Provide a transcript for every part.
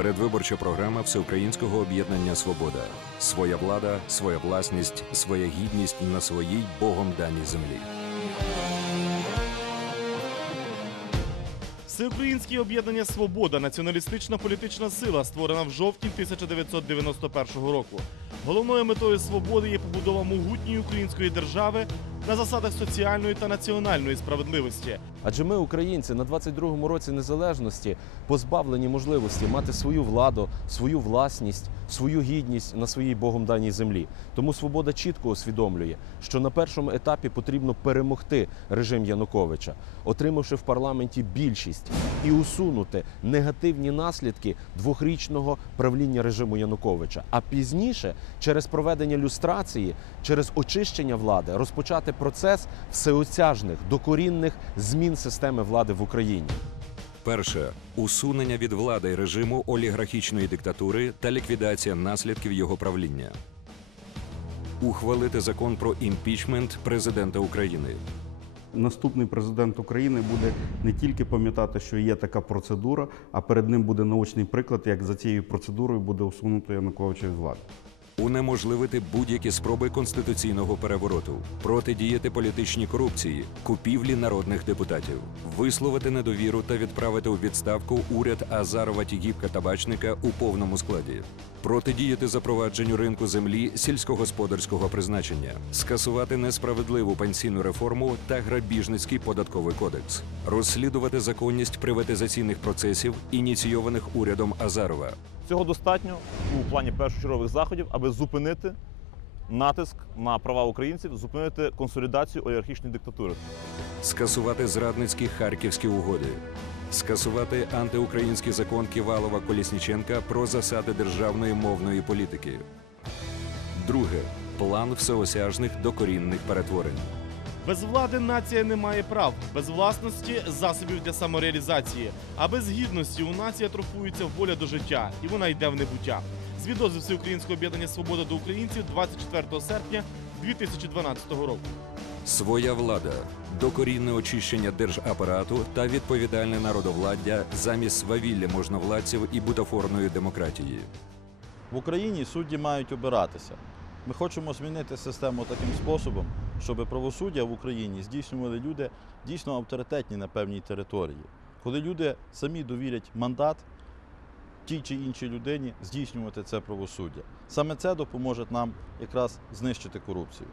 Передвиборча програма Всеукраїнського об'єднання Свобода. Своя влада, своя власність, своя гідність на своїй Богом даній землі. Всеукраїнське об'єднання Свобода націоналістична політична сила, створена в жовтні 1991 року. Головною метою свободи є побудова могутньої української держави на засадах соціальної та національної справедливості. Адже ми, українці, на 22-му році незалежності позбавлені можливості мати свою владу, свою власність, свою гідність на своїй Богом даній землі. Тому свобода чітко усвідомлює, що на першому етапі потрібно перемогти режим Януковича, отримавши в парламенті більшість і усунути негативні наслідки двохрічного правління режиму Януковича. А пізніше, через проведення люстрації, через очищення влади, розпочати процес всеосяжних докорінних змін системи влади в Україні. Перше усунення від влади режиму олігархічної диктатури та ліквідація наслідків його правління. Ухвалити закон про імпічмент президента України. Наступний президент України буде не тільки пам'ятати, що є така процедура, а перед ним буде наочний приклад, як за цією процедурою буде усунуто Януковича від влади. Унеможливити будь-які спроби конституційного перевороту, протидіяти політичній корупції, купівлі народних депутатів, висловити недовіру та відправити у відставку уряд Азарова Тігіпка Табачника у повному складі, протидіяти запровадженню ринку землі сільськогосподарського призначення, скасувати несправедливу пенсійну реформу та грабіжницький податковий кодекс, розслідувати законність приватизаційних процесів, ініційованих урядом Азарова. Цього достатньо у плані першочергових заходів, аби зупинити натиск на права українців, зупинити консолідацію олігархічної диктатури. скасувати зрадницькі харківські угоди, скасувати антиукраїнський закон Ківалова Колісніченка про засади державної мовної політики. Друге план всеосяжних докорінних перетворень. Без влади нація не має прав, без власності засобів для самореалізації, а без гідності у нації атрофується воля до життя, і вона йде в небуття. З відози Всеукраїнського об'єднання Свобода до українців 24 серпня 2012 року. Своя влада, докорінне очищення держапарату та відповідальне народовладдя замість свавілля можновладців і бутафорної демократії. В Україні судді мають обиратися. Ми хочемо змінити систему таким способом, щоб правосуддя в Україні здійснювали люди дійсно авторитетні на певній території. Коли люди самі довірять мандат тій чи іншій людині здійснювати це правосуддя. Саме це допоможе нам якраз знищити корупцію.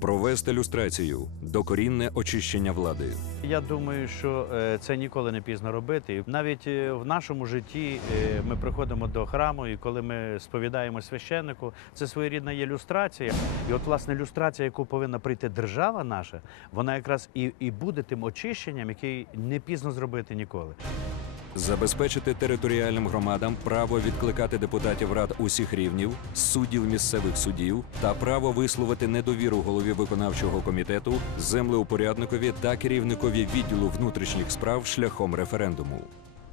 Провести люстрацію, докорінне очищення влади. Я думаю, що е, це ніколи не пізно робити. Навіть е, в нашому житті е, ми приходимо до храму, і коли ми сповідаємо священнику, це своєрідна є люстрація. І от власне люстрація, яку повинна прийти держава наша, вона якраз і, і буде тим очищенням, який не пізно зробити ніколи. Забезпечити територіальним громадам право відкликати депутатів рад усіх рівнів, суддів місцевих судів та право висловити недовіру голові виконавчого комітету, землеупорядникові та керівникові відділу внутрішніх справ шляхом референдуму.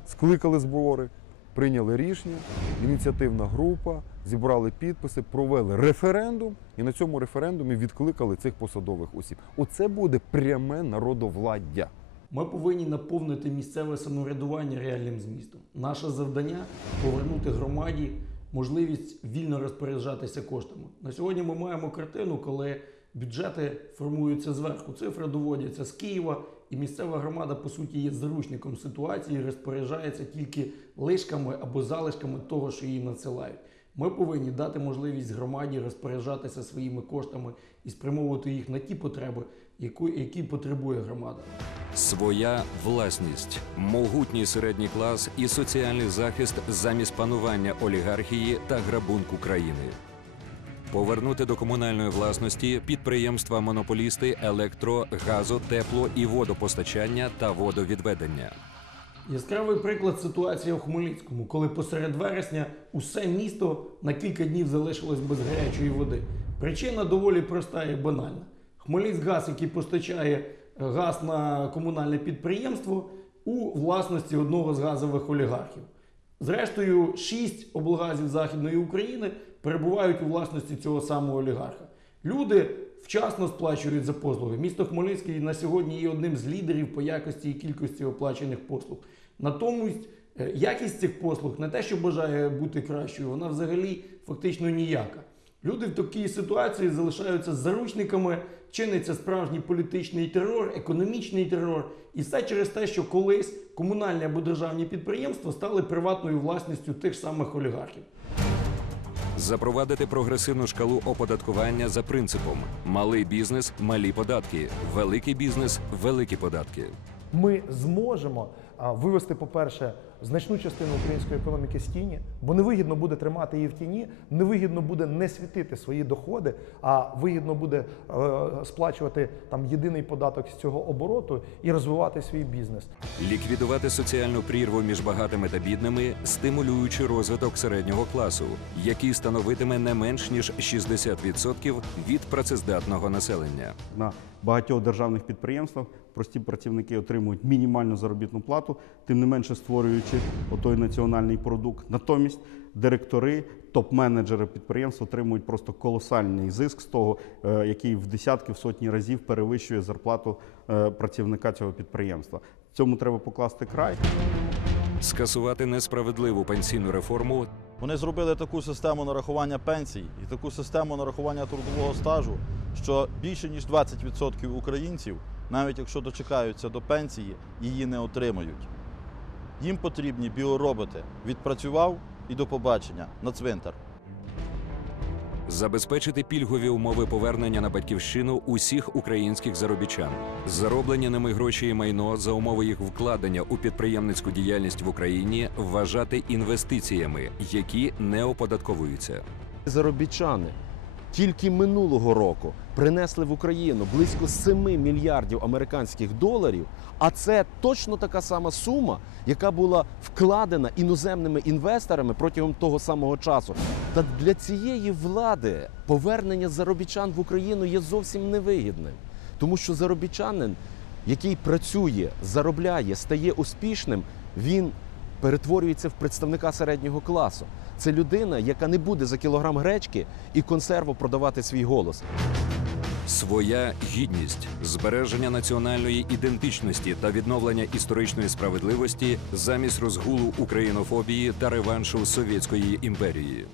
скликали збори, прийняли рішення, ініціативна група, зібрали підписи, провели референдум і на цьому референдумі відкликали цих посадових осіб. Оце буде пряме народовладдя. Ми повинні наповнити місцеве самоврядування реальним змістом. Наше завдання повернути громаді можливість вільно розпоряджатися коштами. На сьогодні ми маємо картину, коли бюджети формуються зверху, цифри доводяться з Києва, і місцева громада по суті є заручником ситуації, і розпоряджається тільки лишками або залишками того, що їй надсилають. Ми повинні дати можливість громаді розпоряджатися своїми коштами і спрямовувати їх на ті потреби, які потребує громада. Своя власність, могутній середній клас і соціальний захист замість панування олігархії та грабунку країни. Повернути до комунальної власності підприємства монополісти електро, газо, тепло і водопостачання та водовідведення. Яскравий приклад ситуації у Хмельницькому, коли посеред вересня усе місто на кілька днів залишилось без гарячої води. Причина доволі проста і банальна. Хмельницькгаз, який постачає е, газ на комунальне підприємство, у власності одного з газових олігархів. Зрештою, шість облгазів Західної України перебувають у власності цього самого олігарха. Люди вчасно сплачують за послуги. Місто Хмельницький на сьогодні є одним з лідерів по якості і кількості оплачених послуг. Натомість Е, Якість цих послуг не те, що бажає бути кращою, вона взагалі фактично ніяка. Люди в такій ситуації залишаються заручниками, чиниться справжній політичний терор, економічний терор. І все через те, що колись комунальні або державні підприємства стали приватною власністю тих самих олігархів. Запровадити прогресивну шкалу оподаткування за принципом: малий бізнес, малі податки, великий бізнес, великі податки. ми зможемо вивести, по-перше, значну частину української економіки з тіні, бо невигідно буде тримати її в тіні, невигідно буде не світити свої доходи, а вигідно буде е, сплачувати там єдиний податок з цього обороту і розвивати свій бізнес. Ліквідувати соціальну прірву між багатими та бідними, стимулюючи розвиток середнього класу, який становитиме не менш ніж 60% від працездатного населення. На багатьох державних підприємствах прості працівники отримують мінімальну заробітну плату, тим не менше створюючи отой національний продукт. Натомість директори, топ-менеджери підприємств отримують просто колосальний зиск з того, е, який в десятки, в сотні разів перевищує зарплату е, працівника цього підприємства. Цьому треба покласти край. Скасувати несправедливу пенсійну реформу Вони зробили таку систему нарахування пенсій і таку систему нарахування трудового стажу, що більше ніж 20% українців, навіть якщо дочекаються до пенсії, її не отримають. Їм потрібні біороботи. Відпрацював і до побачення на цвинтар. забезпечити пільгові умови повернення на батьківщину усіх українських заробітчан, зароблені ними гроші і майно за умови їх вкладення у підприємницьку діяльність в Україні вважати інвестиціями, які не оподатковуються. Заробітчани тільки минулого року принесли в Україну близько 7 мільярдів американських доларів. А це точно така сама сума, яка була вкладена іноземними інвесторами протягом того самого часу. Та для цієї влади повернення заробітчан в Україну є зовсім невигідним, тому що заробітчанин, який працює, заробляє, стає успішним, він перетворюється в представника середнього класу. Це людина, яка не буде за кілограм гречки і консерву продавати свій голос. Своя гідність, збереження національної ідентичності та відновлення історичної справедливості замість розгулу українофобії та реваншу совєтської імперії.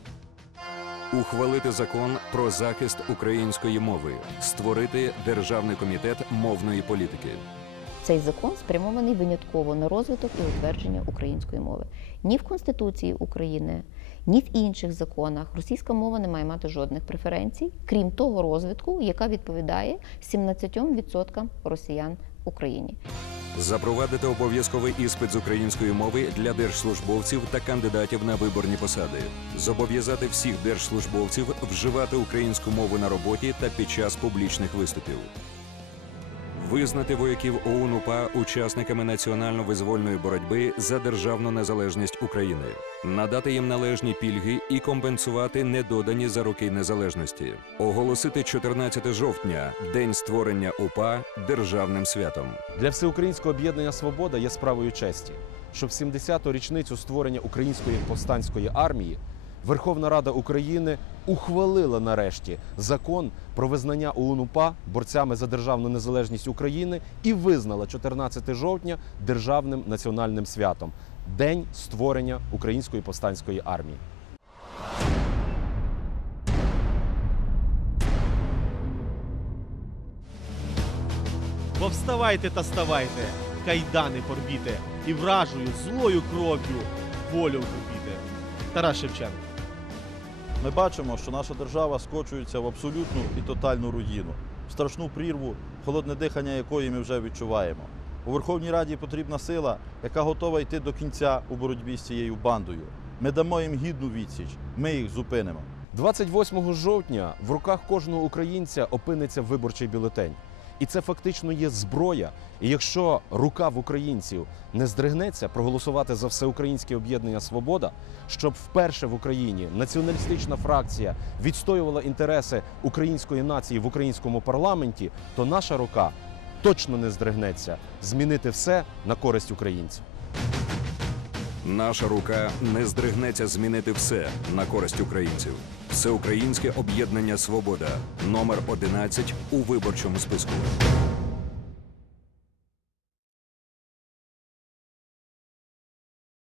Ухвалити закон про захист української мови, створити державний комітет мовної політики. Цей закон спрямований винятково на розвиток і утвердження української мови. Ні в Конституції України, ні в інших законах російська мова не має мати жодних преференцій, крім того розвитку, яка відповідає 17% росіян в Україні. Запровадити обов'язковий іспит з української мови для держслужбовців та кандидатів на виборні посади, зобов'язати всіх держслужбовців вживати українську мову на роботі та під час публічних виступів. Визнати вояків ОУН УПА учасниками національно-визвольної боротьби за державну незалежність України, надати їм належні пільги і компенсувати недодані за роки незалежності, оголосити 14 жовтня день створення УПА державним святом. Для всеукраїнського об'єднання Свобода є справою честі, що в 70-ту річницю створення української повстанської армії Верховна Рада України ухвалила нарешті закон про визнання ОУН-УПА борцями за державну незалежність України і визнала 14 жовтня державним національним святом День створення української повстанської армії. Повставайте та ставайте, кайдани порвіте, і вражою злою кров'ю волю вкупіте. Тарас Шевченко. Ми бачимо, що наша держава скочується в абсолютну і тотальну руїну, в страшну прірву, холодне дихання якої ми вже відчуваємо. У Верховній Раді потрібна сила, яка готова йти до кінця у боротьбі з цією бандою. Ми дамо їм гідну відсіч, ми їх зупинимо. 28 жовтня в руках кожного українця опиниться виборчий бюлетень. І це фактично є зброя. І якщо рука в українців не здригнеться проголосувати за всеукраїнське об'єднання Свобода, щоб вперше в Україні націоналістична фракція відстоювала інтереси української нації в українському парламенті, то наша рука точно не здригнеться змінити все на користь українців. Наша рука не здригнеться змінити все на користь українців. Всеукраїнське об'єднання Свобода номер 11 у виборчому списку.